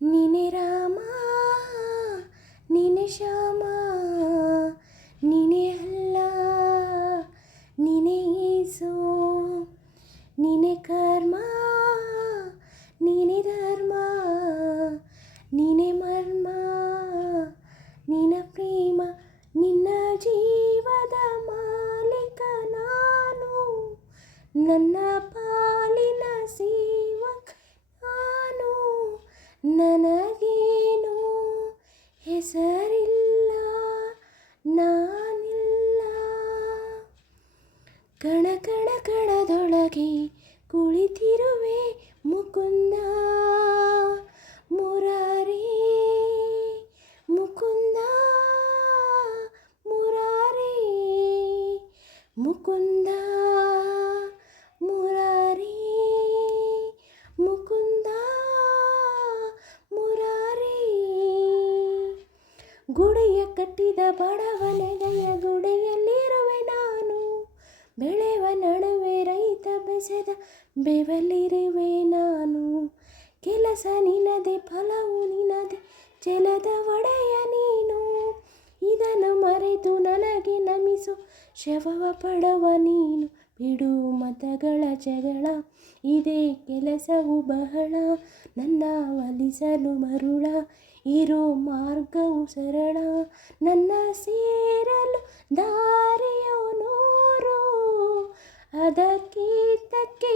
ನೀನೆ ರಾಮ ನೀನೆ ಶ್ಯಾಮ ನೀನೆ ಅಲ್ಲ ನೀನೆ ಯೇಸು ನೀನೆ ಕರ್ಮ ನೀನೆ ಧರ್ಮ ನೀನೆ ಮರ್ಮ ನಿನ್ನ ಪ್ರೇಮ ನಿನ್ನ ಜೀವದ ಮಾಲೀಕ ನಾನು ನನ್ನ ಪಾಲಿನ ಸೇವಕ ನಾನು ನನಗೇನು ಹೆಸರಿಲ್ಲ ನಾನಿಲ್ಲ ಕಣ ಕಣ ಕಣದೊಳಗೆ ಕುಳಿತಿರುವೆ ಮುಕುಂದ ಮುರಾರಿ ಮುಕುಂದ ಮುರಾರಿ ಮುಕುಂದ ಮುರಾರಿ ಮುಕುಂದ ಮುರಾರಿ ಗುಡಿಯ ಕಟ್ಟಿದ ಬಡವನೆಗೆಯ ಗುಡಿಯಲ್ಲಿರುವೆ ನಾನು ಬೆಳೆವ ನಡುವೆ ರೈತ ಬೆಸೆದ ಬೆವಲಿರುವೆ ನಾನು ಕೆಲಸ ನಿನದೆ ಫಲವು ನಿನದೆ ಛಲದ ಒಡೆಯ ನೀನು ಇದನ್ನು ಮರೆತು ನನಗೆ ನಮಿಸು ಶವವ ಪಡವ ನೀನು ಬಿಡು ಮತಗಳ ಜಗಳ ಇದೇ ಕೆಲಸವು ಬಹಳ ನನ್ನ ಒಲಿಸಲು ಮರುಳ ಇರೋ ಮಾರ್ಗವು ಸರಳ ನನ್ನ ಸೇರಲು ದಾರಿಯು ನೂರು ಅದಕ್ಕೀತಕ್ಕೆ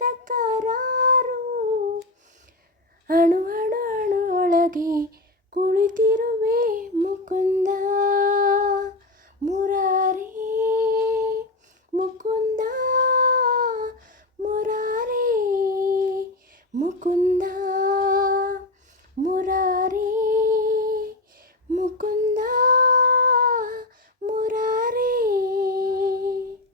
ತಕರಾರು ಅಣು ಅಣು ಅಣು ಒಳಗೆ ಕುಳಿತಿರುವೆ ಮುಕುಂದ ಮುರಾರಿ ಮುಕುಂದ ಮುರಾರಿ ಮುಕುಂದ ಮುರಾರಿ ಮುಕುಂದ